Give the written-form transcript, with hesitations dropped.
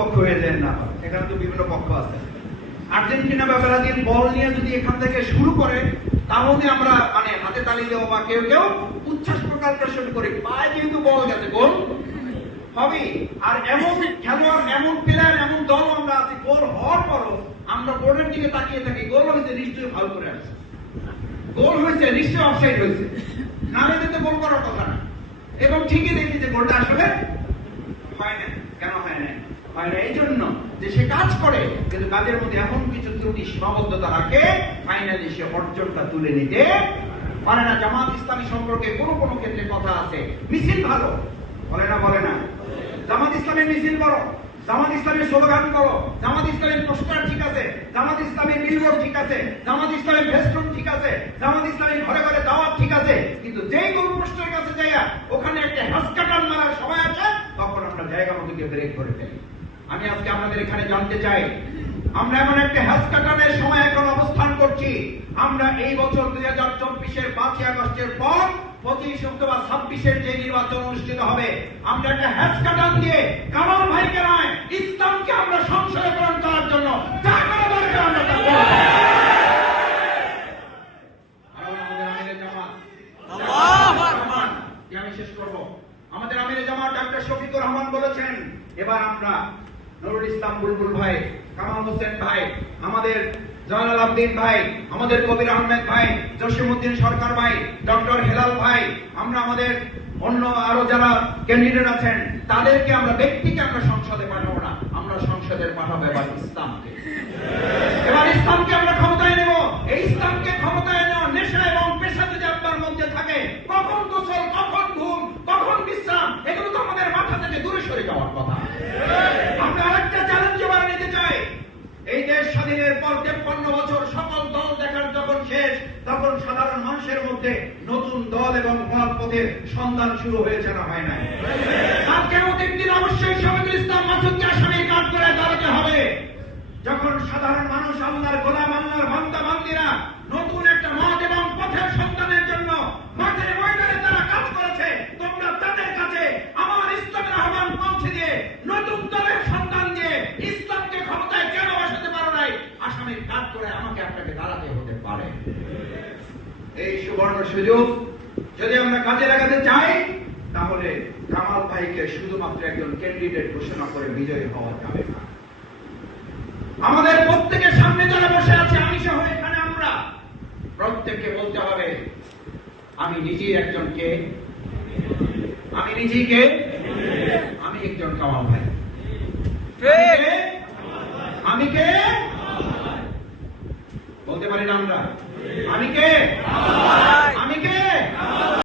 পক্ষ হয়ে যায় না, এখানে তো বিভিন্ন পক্ষ আছে। আর্জেন্টিনা বা ব্রাজিল বল নিয়ে যদি এখান থেকে শুরু করে, তাহলে আমরা মানে হাতে তালি দেবো বা কেউ কেউ উচ্ছ্বাস প্রকাশ করি, পায়ে যেহেতু বল গেছে, গোল হবে। আর এমন খেলোয়াড়, এমন প্লেয়ার, এমন দল আমরা আছি, গোল হওয়ার পরও আমরা বোর্ডের দিকে তাকিয়ে থাকি, গোল হয়েছে নিশ্চয়ই ফাউল করে আসছে, গোল হয়েছে নিশ্চয়ই অফসাইড হয়েছে, না হলে তো গোল করার কথা না। এবং ঠিকই দেখি যে গোলটা আসলে হয় না। কেন হয় না? হয় না এই জন্য যে সে কাজ করে, কিন্তু কাজের মধ্যে এমন কিছু ত্রুটি সীমাবদ্ধতা রাখে, ফাইনালি সে অর্জনটা তুলে নিতে পারে না। জামাত ইসলামী সম্পর্কে কোনো কোনো ক্ষেত্রে কথা আছে, মিছিল ভালো বলে না, বলে না। জামাত ইসলামের মিছিল বড়, জামাত ইসলামের স্লোগান বড়, জামাত ইসলামের পোস্টার ঠিক আছে, জামাত ইসলামের বিলবোর্ড ঠিক আছে, জামাত ইসলামের ফেস্টুন ঠিক আছে, জামাত ইসলামের ঘরে ঘরে দাওয়াত ঠিক আছে, কিন্তু যেই গোল পোস্টের কাছে যাইয়া ওখানে একটা হাসকাটান মারার সময় আছে, তখন আমরা জায়গা মতো গিয়ে ব্রেক করে ফেলি। আমি আজকে আপনাদের এখানে জানতে চাই, আমরা এমন একটা হাসকাটানের সময় এখন অবস্থান করছি। আমরা এই বছর 2024-এর 5ই আগস্টের পর 25 অক্টোবর 26-এর যে নির্বাচন অনুষ্ঠিত হবে, আমরা একটা হাসকাটান দিয়ে কামাল ভাইকে নয়, ইসলামকে আমরা সংসদে গ্রহণ করার জন্য যা করা দরকার আমরা তা করব। আমি শেষ করব। আমাদের আমিরে জামাত ডাক্তার শফিকুর রহমান বলেছেন, এবার আমরা নুরুল ইসলাম বুলবুল ভাই, কামাল হোসেন ভাই, আমাদের জয়নাল আবদিন ভাই, আমাদের কবির আহমেদ ভাই, জসিমউদ্দিন সরকার ভাই, ডক্টর হেলাল ভাই, আমরা আমাদের অন্য আরো যারা ক্যান্ডিডেট আছেন, তাদেরকে আমরা ব্যক্তিকে আমরা সংসদে পাঠাবো না, আমরা সংসদে পাঠাবো এবার ইসলামকে। এবার ইসলামকে আমরা ক্ষমতায় নেব। এই ইসলামকে ক্ষমতায় নেওয়া নেশা এবং পেশা যদি আপনার মধ্যে থাকে, কখন গোসল, কখন ঘুম, কখন বিশ্রাম, এগুলো তো আমাদের মাথা থেকে দূরে সরে যাওয়ার কথা। আমরা আরেকটা চ্যালেঞ্জ এবার নিতে চাই। এই দেশ স্বাধীনের পর 53 বছর সকল দল দেখার যখন শেষ, তখন সাধারণ মানুষের মধ্যে নতুন দল এবং পথের সন্ধান শুরু হয়েছে, না হয় নাই? আর কিয়ামতের দিন অবশ্যই শফিকুল ইসলাম মাসুদকে আসামির কাঠ করে দাঁড়াতে হবে। যখন সাধারণ মানুষ আল্লাহর গোলাম, আল্লাহর বান্দা বান্দিরা নতুন একটা মত এবং পথের সন্ধানের জন্য মাঠে ময়দানে তারা কাজ করেছে, তোমরা তাদের কাছে আমার ইসলামের আহ্বান পৌঁছে দিয়ে নতুন দলের সন্ধান দিয়ে ইসলামকে ক্ষমতায় কেন বসাতে পারো নাই, আসামির কাজ করে আমাকে আপনাকে দাঁড়াতে হতে পারে। এই সুবর্ণ সুযোগ যদি আমরা কাজে লাগাতে চাই, তাহলে কামাল ভাইকে শুধুমাত্র একজন ক্যান্ডিডেট ঘোষণা করে বিজয়ী হওয়া যাবে না। আমাদের প্রত্যেকের সামনে যারা বসে আছে, আমি সহ এখানে আমরা প্রত্যেককে বলতে হবে, আমি নিজেই একজন কে, আমি নিজেই কে, আমি একজন কামাল ভাই। আমি কে বলতে পারি না আমরা, আমি কে?